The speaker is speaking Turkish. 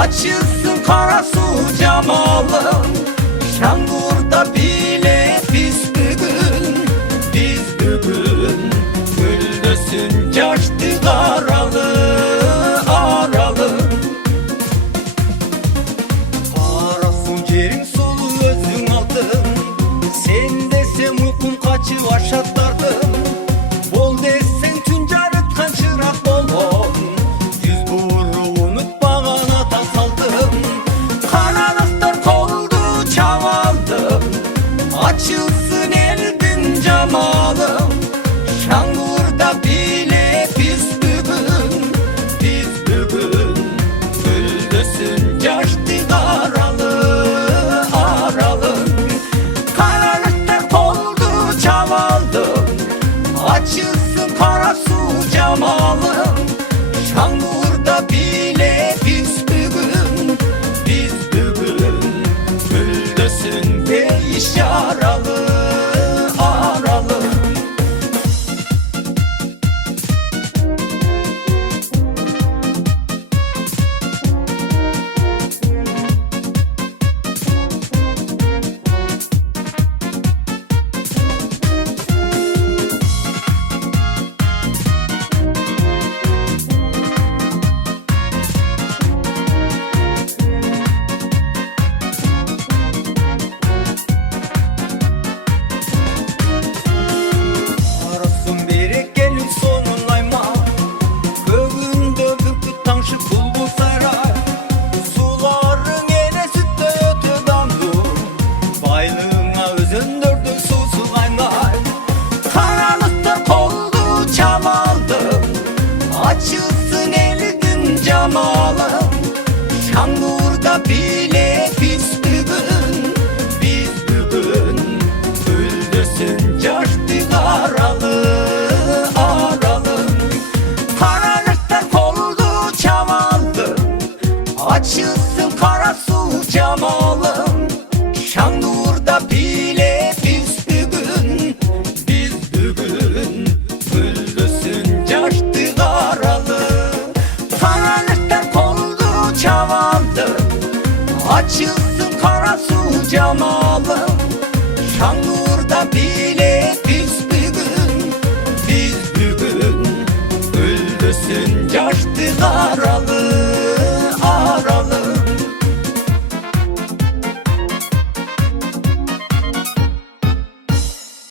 Açılsın Karasu camalım, Şangur'da bile biz bugün, biz bugün. Güldüsün caştı aralı, aralı. Karasın cerin solu özün aldın, sen desem uykum kaçı aşatlardım. Bol desen tüncarıt kançırak bolon, yüz buru unutmağana da saldım. Karanlıklar koldu çavaldım, açılsın eldin camalım. Şangur'da bile biz bugün, biz bugün. Güldüsün caştı aralı, aralı. Karanlıklar koldu çavaldım, açılsın Karasu camalım. Şangur'da bile biz bugün, biz bugün. Güldüsün değiş aralı, aralı. Arasın berek gelin sonunlayma, köyünde bürküt tanşı bulbul saray. Suların yere sütte ötü damdu, baylığına özündürdü susulaymay. Karanlıkta koldu çavaldım, açılsın elin camalım. Şangur'da bile biz bugün, biz bugün. Güldüsün caştı aralı, aralı. Karanlıklar koldu çavaldım, açılsın Karasu camalım. Şangur'da bile biz bugün, biz bugün. Güldüsün caştı aralı. Karanlıklar koldu çavaldım, açılsın Karasu camalım. Şangur'da bile biz bugün, biz bugün. Güldüsün caştı aralı.